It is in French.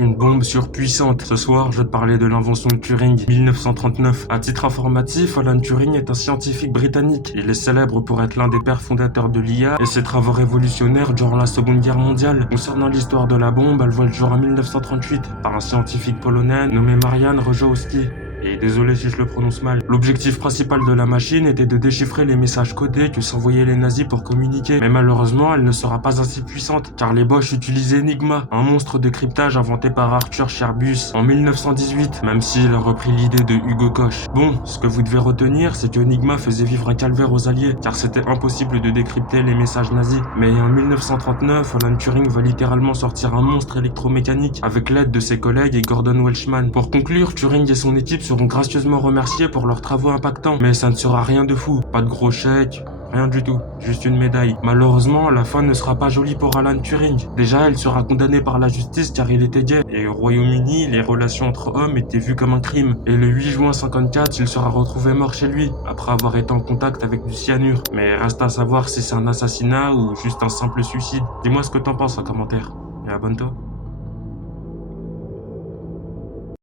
Une bombe surpuissante. Ce soir, je vais te parler de l'invention de Turing, 1939. À titre informatif, Alan Turing est un scientifique britannique. Il est célèbre pour être l'un des pères fondateurs de l'IA et ses travaux révolutionnaires durant la Seconde Guerre mondiale. Concernant l'histoire de la bombe, elle voit le jour en 1938 par un scientifique polonais nommé Marian Rojowski. Et désolé si je le prononce mal. L'objectif principal de la machine était de déchiffrer les messages codés que s'envoyaient les nazis pour communiquer. Mais malheureusement, elle ne sera pas assez puissante, car les Boches utilisaient Enigma, un monstre de cryptage inventé par Arthur Scherbus en 1918, même s'il a repris l'idée de Hugo Koch. Bon, ce que vous devez retenir, c'est que Enigma faisait vivre un calvaire aux Alliés, car c'était impossible de décrypter les messages nazis. Mais en 1939, Alan Turing va littéralement sortir un monstre électromécanique avec l'aide de ses collègues et Gordon Welshman. Pour conclure, Turing et son équipe seront gracieusement remerciés pour leurs travaux impactants. Mais ça ne sera rien de fou, pas de gros chèques, rien du tout, juste une médaille. Malheureusement, la fin ne sera pas jolie pour Alan Turing. Déjà, il sera condamné par la justice car il était gay. Et au Royaume-Uni, les relations entre hommes étaient vues comme un crime. Et le 8 juin 54, il sera retrouvé mort chez lui, après avoir été en contact avec du cyanure. Mais reste à savoir si c'est un assassinat ou juste un simple suicide. Dis-moi ce que t'en penses en commentaire. Et abonne-toi.